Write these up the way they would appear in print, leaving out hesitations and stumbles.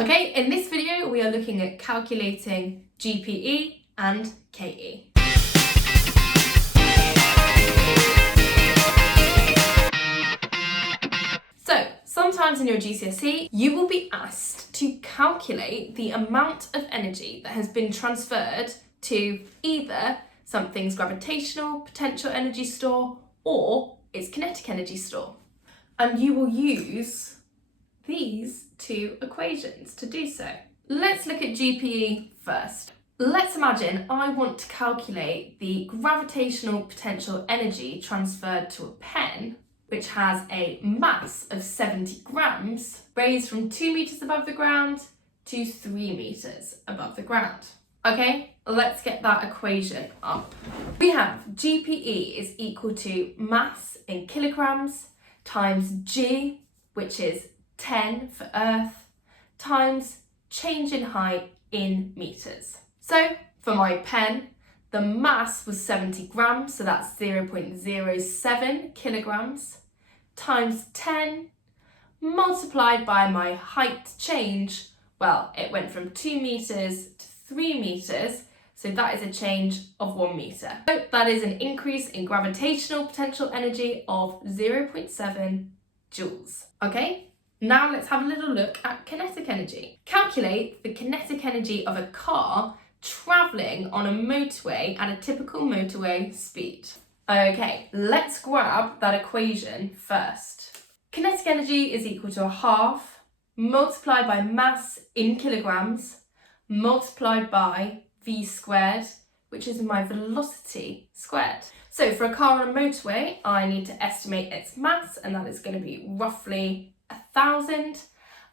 Okay, in this video we are looking at calculating GPE and KE. So, sometimes in your GCSE you will be asked to calculate the amount of energy that has been transferred to either something's gravitational potential energy store or its kinetic energy store. And you will use these two equations to do so. Let's look at GPE first. Let's imagine I want to calculate the gravitational potential energy transferred to a pen which has a mass of 70 grams raised from 2 meters above the ground to 3 meters above the ground. Okay, let's get that equation up. We have GPE is equal to mass in kilograms times G, which is 10 for Earth, times change in height in meters. So for my pen, the mass was 70 grams, so that's 0.07 kilograms, times 10, multiplied by my height change. Well, it went from 2 meters to 3 meters, so that is a change of 1 meter. So that is an increase in gravitational potential energy of 0.7 joules. Okay? Now let's have a little look at kinetic energy. Calculate the kinetic energy of a car travelling on a motorway at a typical motorway speed. Okay, let's grab that equation first. Kinetic energy is equal to a half multiplied by mass in kilograms multiplied by v squared, which is my velocity squared. So for a car on a motorway, I need to estimate its mass, and that is going to be roughly 1,000, and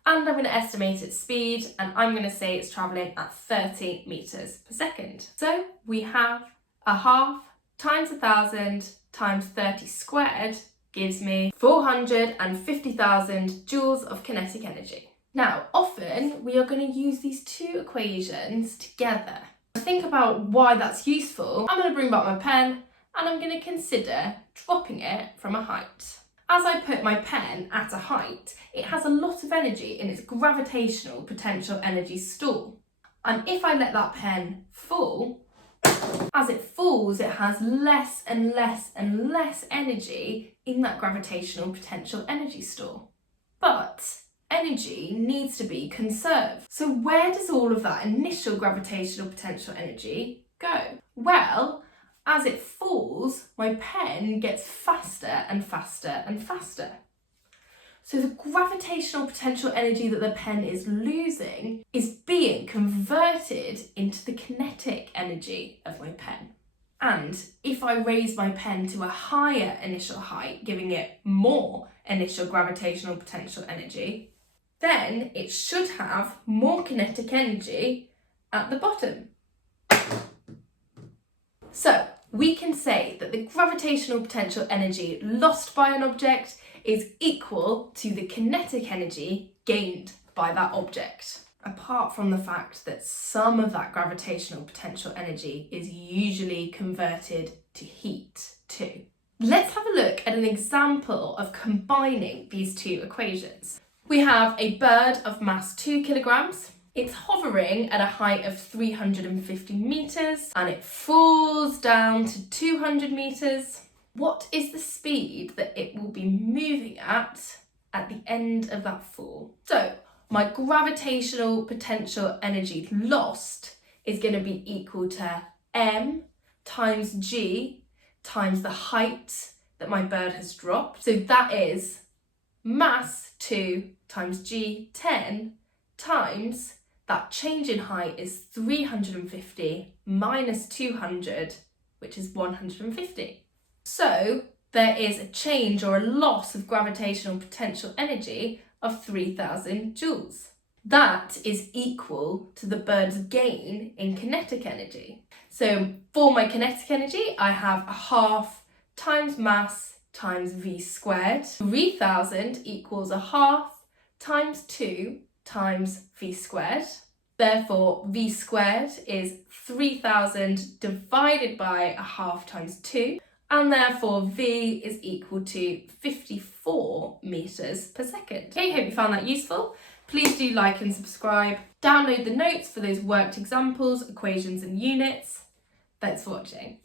I'm going to estimate its speed, and I'm going to say it's travelling at 30 meters per second. So we have a half times 1,000 times 30 squared gives me 450,000 joules of kinetic energy. Now, often we are going to use these two equations together. To think about why that's useful, I'm going to bring back my pen and I'm going to consider dropping it from a height. As I put my pen at a height, it has a lot of energy in its gravitational potential energy store. And if I let that pen fall, as it falls, it has less and less and less energy in that gravitational potential energy store. But energy needs to be conserved. So where does all of that initial gravitational potential energy go? Well, as it falls, my pen gets faster and faster and faster. So the gravitational potential energy that the pen is losing is being converted into the kinetic energy of my pen. And if I raise my pen to a higher initial height, giving it more initial gravitational potential energy, then it should have more kinetic energy at the bottom. So we can say that the gravitational potential energy lost by an object is equal to the kinetic energy gained by that object. Apart from the fact that some of that gravitational potential energy is usually converted to heat too. Let's have a look at an example of combining these two equations. We have a bird of mass 2 kilograms. It's hovering at a height of 350 meters and it falls down to 200 meters. What is the speed that it will be moving at the end of that fall? So my gravitational potential energy lost is going to be equal to m times g times the height that my bird has dropped. So that is mass 2 times g 10 times that change in height is 350 minus 200, which is 150. So there is a change or a loss of gravitational potential energy of 3,000 joules. That is equal to the bird's gain in kinetic energy. So for my kinetic energy, I have a half times mass times v squared. 3,000 equals a half times 2 times v squared. Therefore, v squared is 3,000 divided by a half times 2, and therefore v is equal to 54 meters per second. Okay, hope you found that useful. Please do like and subscribe. Download the notes for those worked examples, equations and units. Thanks for watching.